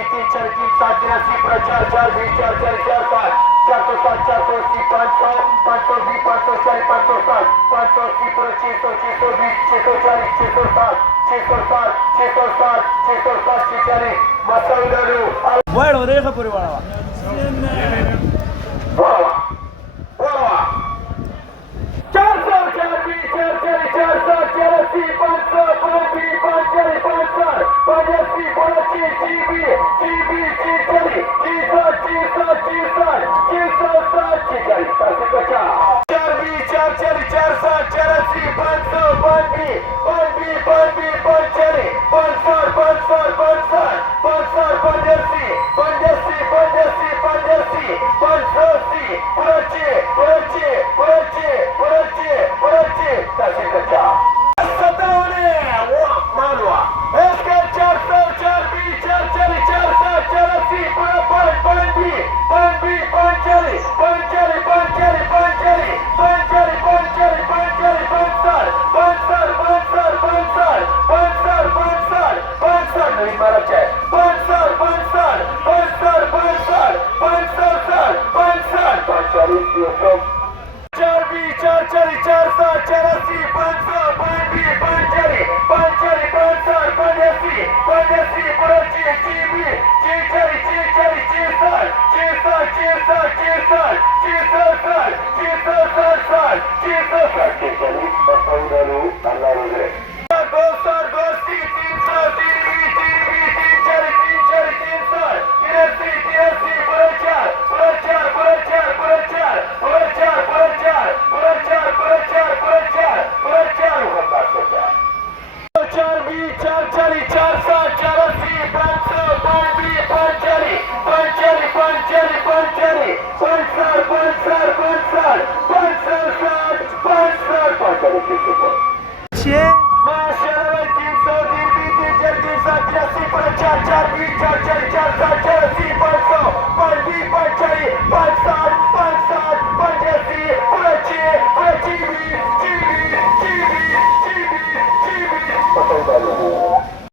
वीस तीन चार तीन सात तिरासी चार चार बीस चार चार चार सात 407 480 500 20 540 560 580 600 620 640 660 660 660 660 640 Massaudano Bueno, deja por igual.